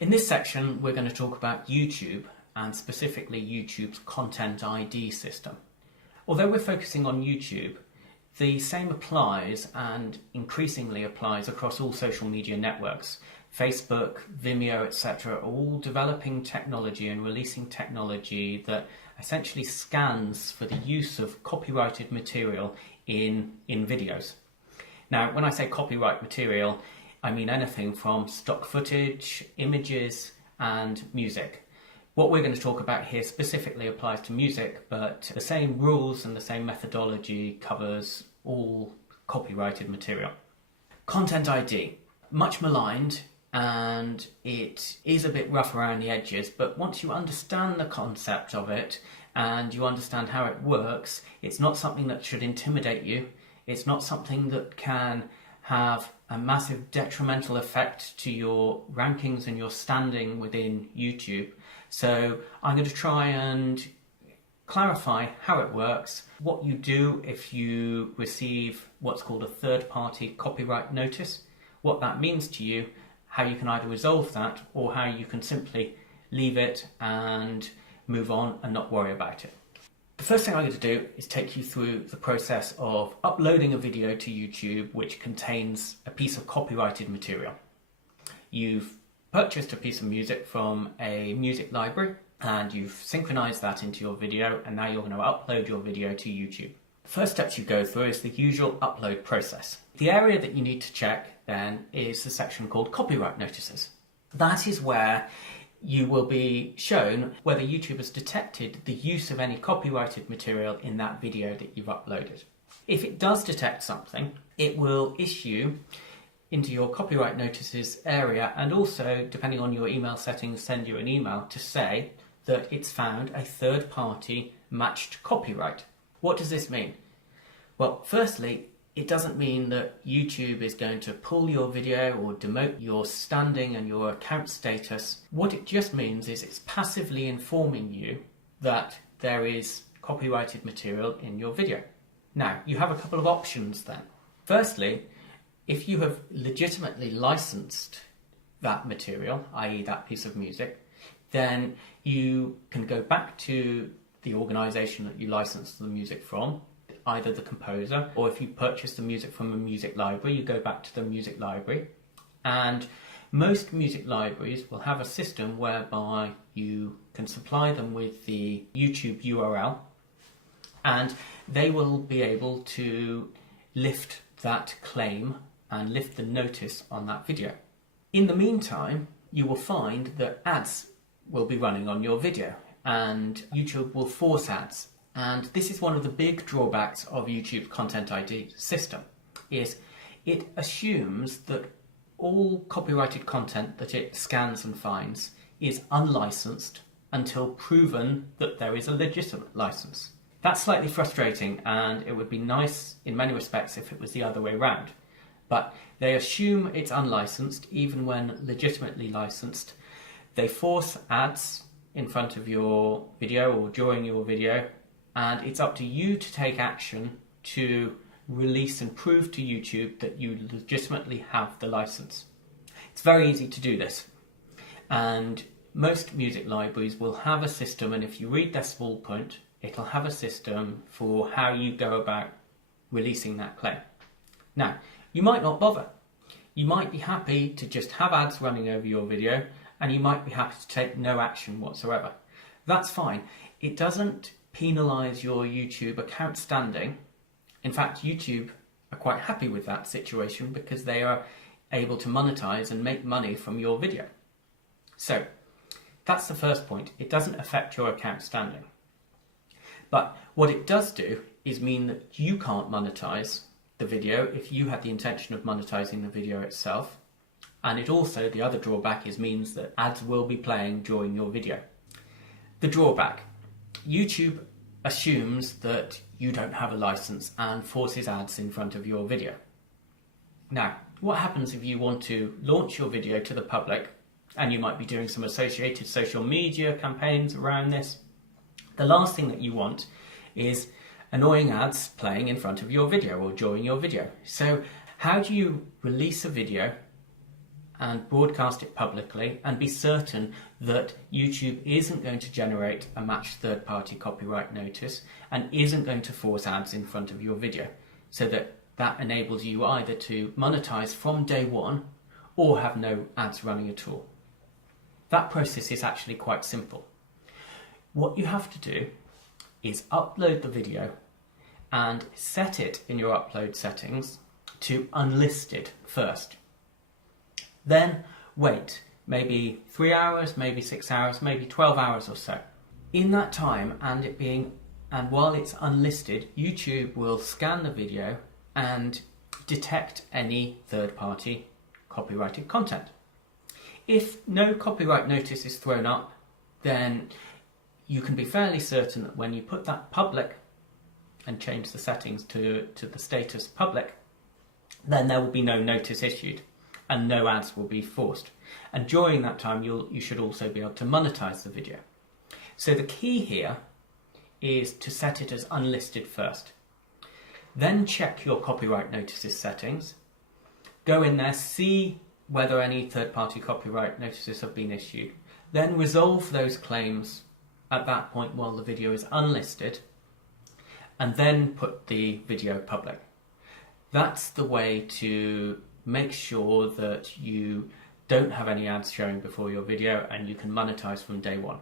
In this section, we're going to talk about YouTube and specifically YouTube's Content ID system. Although we're focusing on YouTube, the same applies and increasingly applies across all social media networks. Facebook, Vimeo, etc. are all developing technology and releasing technology that essentially scans for the use of copyrighted material in videos. Now, when I say copyright material, I mean anything from stock footage, images, and music. What we're going to talk about here specifically applies to music, but the same rules and the same methodology covers all copyrighted material. Content ID, much maligned, and it is a bit rough around the edges, but once you understand the concept of it and you understand how it works, it's not something that should intimidate you. It's not something that can have a massive detrimental effect to your rankings and your standing within YouTube. So I'm going to try and clarify how it works, what you do if you receive what's called a third-party copyright notice, what that means to you, how you can either resolve that or how you can simply leave it and move on and not worry about it. The first thing I'm going to do is take you through the process of uploading a video to YouTube which contains a piece of copyrighted material. You've purchased a piece of music from a music library and you've synchronized that into your video, and now you're going to upload your video to YouTube. The first steps you go through is the usual upload process. The area that you need to check then is the section called copyright notices. That is where you will be shown whether YouTube has detected the use of any copyrighted material in that video that you've uploaded. If it does detect something, it will issue into your copyright notices area, and also, depending on your email settings, send you an email to say that it's found a third-party matched copyright. What does this mean? Well, firstly, it doesn't mean that YouTube is going to pull your video or demote your standing and your account status. What it just means is it's passively informing you that there is copyrighted material in your video. Now, you have a couple of options then. Firstly, if you have legitimately licensed that material, i.e. that piece of music, then you can go back to the organisation that you licensed the music from, either the composer, or if you purchase the music from a music library, you go back to the music library. And most music libraries will have a system whereby you can supply them with the YouTube URL, and they will be able to lift that claim and lift the notice on that video. In the meantime, you will find that ads will be running on your video, and YouTube will force ads. And this is one of the big drawbacks of YouTube's Content ID system, is it assumes that all copyrighted content that it scans and finds is unlicensed until proven that there is a legitimate license. That's slightly frustrating, and it would be nice in many respects if it was the other way around. But they assume it's unlicensed even when legitimately licensed. They force ads in front of your video or during your video, and it's up to you to take action to release and prove to YouTube that you legitimately have the license. It's very easy to do this, and most music libraries will have a system, and if you read their small print, it'll have a system for how you go about releasing that claim. Now, you might not bother. You might be happy to just have ads running over your video, and you might be happy to take no action whatsoever. That's fine. It doesn't penalise your YouTube account standing. In fact, YouTube are quite happy with that situation because they are able to monetize and make money from your video. So that's the first point. It doesn't affect your account standing. But what it does do is mean that you can't monetize the video if you had the intention of monetizing the video itself. And it also, the other drawback is, means that ads will be playing during your video. The drawback: YouTube assumes that you don't have a license and forces ads in front of your video. Now, what happens if you want to launch your video to the public, and you might be doing some associated social media campaigns around this? The last thing that you want is annoying ads playing in front of your video or during your video. So how do you release a video and broadcast it publicly and be certain that YouTube isn't going to generate a matched third-party copyright notice and isn't going to force ads in front of your video, so that enables you either to monetize from day one or have no ads running at all. That process is actually quite simple. What you have to do is upload the video and set it in your upload settings to unlisted first. Then wait, maybe 3 hours, maybe 6 hours, maybe 12 hours or so. In that time, and while it's unlisted, YouTube will scan the video and detect any third-party copyrighted content. If no copyright notice is thrown up, then you can be fairly certain that when you put that public and change the settings to the status public, then there will be no notice issued and no ads will be forced. And during that time, you should also be able to monetize the video. So the key here is to set it as unlisted first. Then check your copyright notices settings. Go in there, see whether any third-party copyright notices have been issued. Then resolve those claims at that point while the video is unlisted, and then put the video public. That's the way to make sure that you don't have any ads showing before your video and you can monetize from day one.